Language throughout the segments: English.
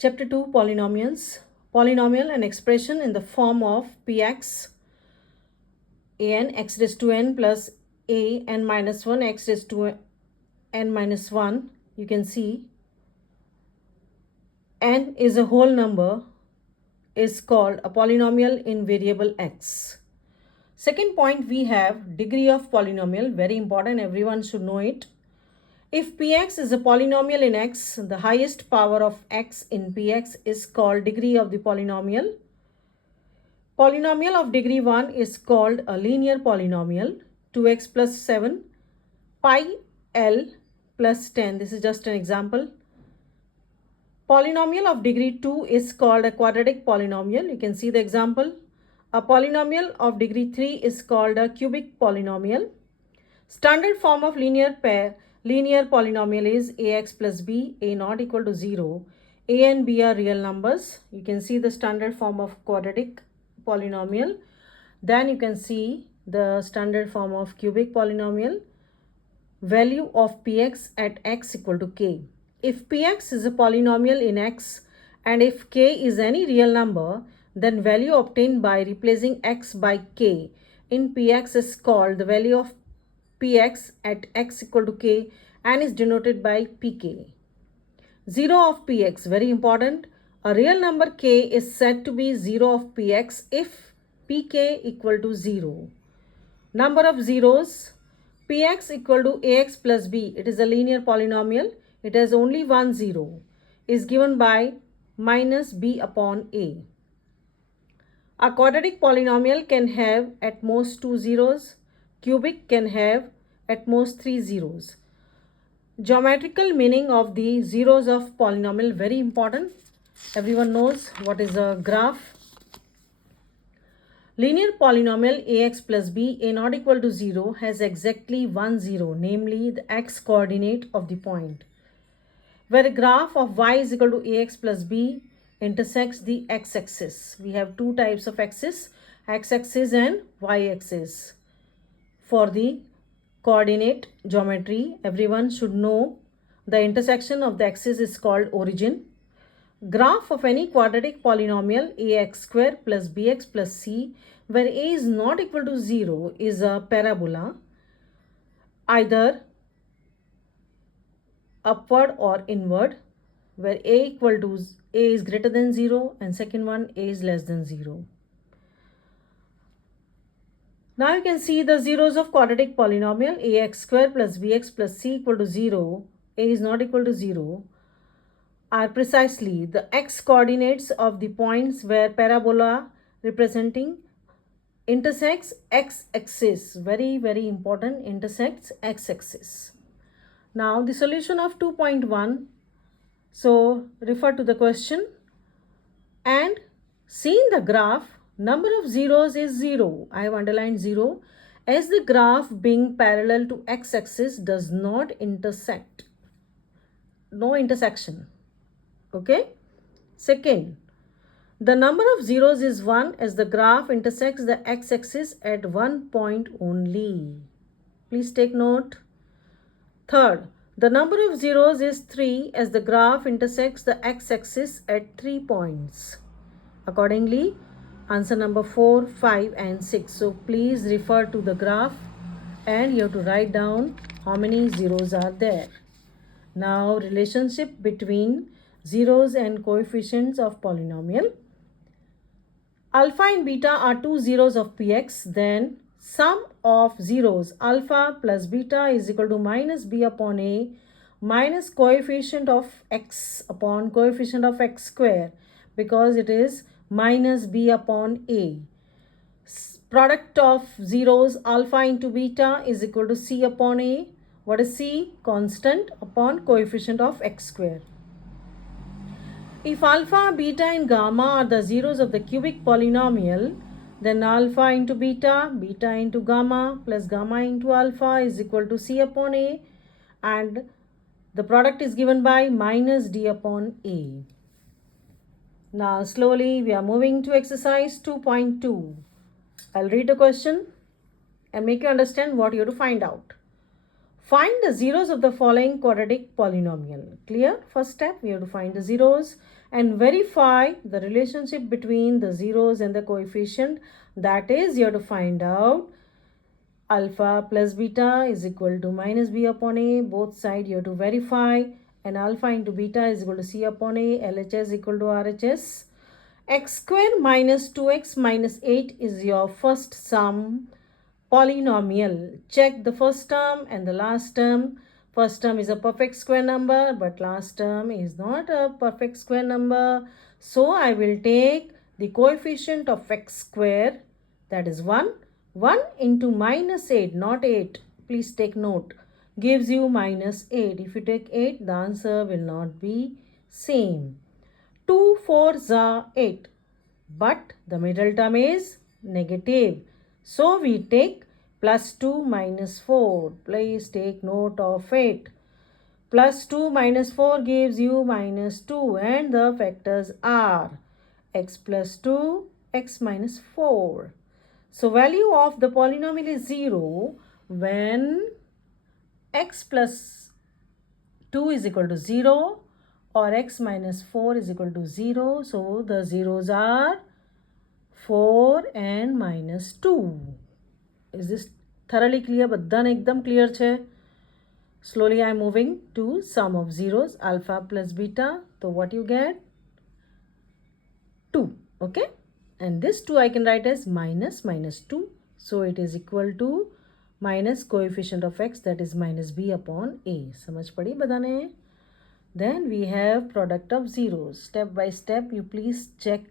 Chapter 2, Polynomials. Polynomial, an expression in the form of px an x raised to n plus a n minus 1 x raised to n minus 1. You can see n is a whole number is called a polynomial in variable x. Second point, we have degree of polynomial, very important, everyone should know it. If px is a polynomial in x, the highest power of x in px is called degree of the polynomial. Polynomial of degree 1 is called a linear polynomial. 2x plus 7 pi l plus 10. This is just an example. Polynomial of degree 2 is called a quadratic polynomial. You can see the example. A polynomial of degree 3 is called a cubic polynomial. Standard form of linear polynomial is ax plus b, a not equal to 0. A and b are real numbers. You can see the standard form of quadratic polynomial. Then you can see the standard form of cubic polynomial. Value of px at x equal to k. If px is a polynomial in x and if k is any real number, then value obtained by replacing x by k in px is called the value of px at x equal to k and is denoted by pk. 0 of px, very important. A real number k is said to be 0 of px if pk equal to 0. Number of zeros, px equal to ax plus b. It is a linear polynomial. It has only one zero. Is given by minus b upon a. A quadratic polynomial can have at most 2 zeros. Cubic can have at most 3 zeros. Geometrical meaning of the zeros of polynomial, very important. Everyone knows what is a graph. Linear polynomial ax plus b, a not equal to 0, has exactly one zero, namely the x coordinate of the point. Where a graph of y is equal to ax plus b intersects the x-axis. We have two types of axis, x-axis and y-axis. For the coordinate geometry, everyone should know the intersection of the axis is called origin. Graph of any quadratic polynomial ax square plus bx plus c, where a is not equal to 0, is a parabola, either upward or inward, where a is greater than 0 and second one a is less than 0. Now you can see the zeros of quadratic polynomial ax square plus bx plus c equal to 0, a is not equal to 0, are precisely the x coordinates of the points where parabola representing intersects x-axis. Very, very important, intersects x-axis. Now the solution of 2.1. So refer to the question and see in the graph, number of zeros is 0. I have underlined 0 as the graph being parallel to x-axis does not intersect. No intersection. Okay. Second, the number of zeros is 1 as the graph intersects the x-axis at one point only. Please take note. Third, the number of zeros is 3 as the graph intersects the x-axis at 3 points. Accordingly, answer number 4, 5 and 6. So please refer to the graph and you have to write down how many zeros are there. Now, relationship between zeros and coefficients of polynomial. Alpha and beta are two zeros of px, then sum of zeros alpha plus beta is equal to minus b upon a minus coefficient of x upon coefficient of x square, because it is minus b upon a. Product of zeros alpha into beta is equal to c upon a. What is c? Constant upon coefficient of x square. If alpha, beta and gamma are the zeros of the cubic polynomial, then alpha into beta, beta into gamma plus gamma into alpha is equal to c upon a, and the product is given by minus d upon a. Now slowly we are moving to exercise 2.2. I'll read the question and make you understand what you have to find out. Find the zeros of the following quadratic polynomial. Clear? First step, we have to find the zeros and verify the relationship between the zeros and the coefficient. That is, you have to find out alpha plus beta is equal to minus b upon a. Both sides you have to verify, and alpha into beta is equal to c upon a. LHS equal to RHS. X square minus 2x minus 8 is your first sum polynomial. Check the first term and the last term. First term is a perfect square number, but last term is not a perfect square number. So I will take the coefficient of x square, that is 1. 1 into minus 8, not 8. Please take note. Gives you minus 8. If you take 8, the answer will not be same. 2 4s are 8. But the middle term is negative. So we take plus 2 minus 4. Please take note of it. Plus 2 minus 4 gives you minus 2, and the factors are x plus 2, x minus 4. So value of the polynomial is 0 when x plus 2 is equal to 0 or x minus 4 is equal to 0. So the zeros are 4 and minus 2. Is this thoroughly clear? બધાને એકદમ clear છે? Slowly I am moving to sum of zeros, alpha plus beta. So what you get? 2. Okay? And this 2 I can write as minus 2. So it is equal to minus coefficient of x, that is minus b upon a. समझ पड़ी बधाने? Then we have product of zeros. Step by step you please check.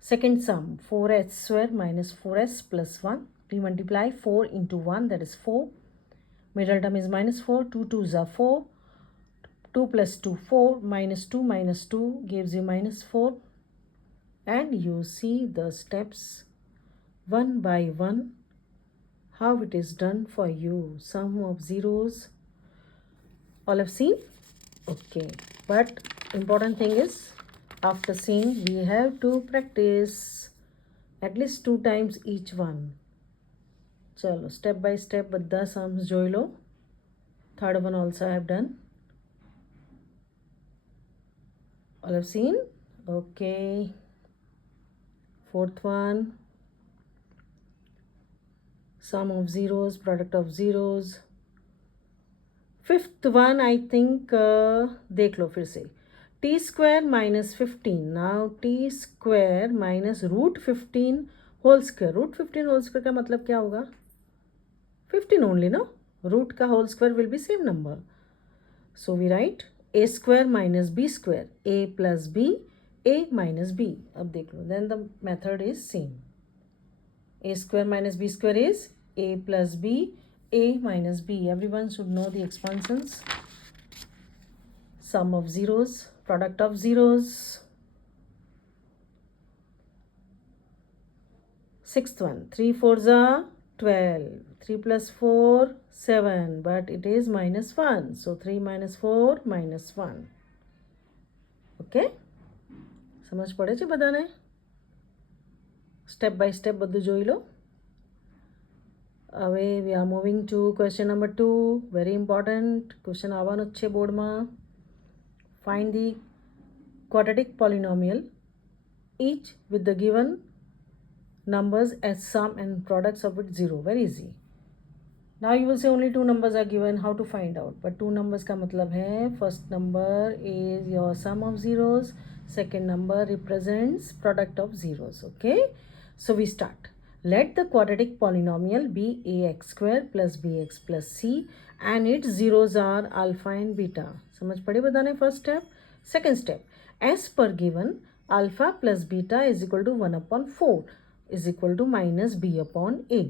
Second sum, 4s square minus 4s plus 1. We multiply 4 into 1, that is 4. Middle term is minus 4. 2 2s are 4. 2 plus 2, 4. Minus 2 gives you minus 4. And you see the steps one by one, how it is done for you. Sum of zeros. All have seen? Okay. But important thing is, after seeing, we have to practice at least 2 times each one. Chalo, step by step બધા sums જોઈ લો. Third one also I have done. All have seen? Okay. Fourth one. Sum of zeros, product of zeros. Fifth one I think देख लो फिर से. T square minus 15. Now t square minus root 15 whole square. Root 15 whole square का मतलब क्या होगा? 15 only, no? Root का whole square will be same number. So we write a square minus b square. A plus b, a minus b. अब देख लो. Then the method is same. A square minus b square is a plus b, a minus b. Everyone should know the expansions. Sum of zeros, product of zeros. Sixth one, 3 4s are 12. 3 plus 4, 7. But it is minus 1. So 3 minus 4, minus 1. Okay? સમજ પડે છે બધાને? Step by step બધું જોઈ લો. હવે we are moving to question number 2. Very important. Question આવવાનો જ છે બોર્ડમાં. Find the quadratic polynomial, each with the given numbers as sum and products of it 0. Very easy. Now you will say only 2 numbers are given. How to find out? But 2 numbers का मतलब है, first number is your sum of zeros, second number represents product of zeros. Okay? So we start. Let the quadratic polynomial be ax square plus bx plus c and its zeros are alpha and beta. समझ पड़े बताने? First step. Second step. As per given, alpha plus beta is equal to 1 upon 4 is equal to minus b upon a.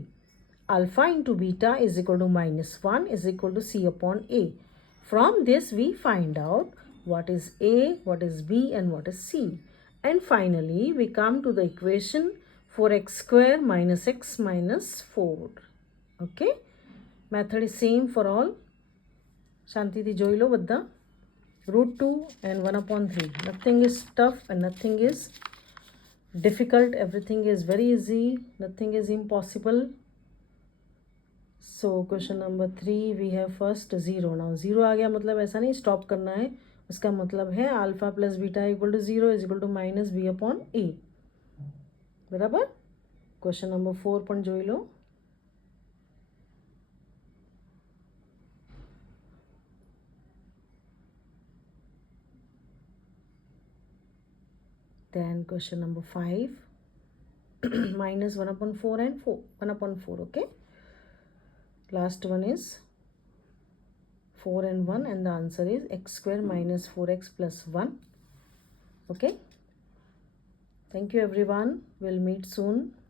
Alpha into beta is equal to minus 1 is equal to c upon a. From this we find out what is a, what is b and what is c. And finally we come to the equation 4x square minus x minus 4. Okay? Method is same for all. શાંતિથી જોઈ લો બધા. Root 2 and 1 upon 3. Nothing is tough and nothing is difficult. Everything is very easy. Nothing is impossible. So question number 3 we have first 0. Now 0 आ गया मतलब ऐसा नहीं stop करना है, उसका मतलब है alpha plus beta equal to 0 is equal to minus B upon A. बराबर. क्वेश्चन नंबर 4 પણ જોઈ લો. Then question number 5 minus 1 upon 4 and 1 upon 4. Okay, last one is 4 and 1 and the answer is x square minus 4x plus 1. Okay, thank you everyone, we'll meet soon.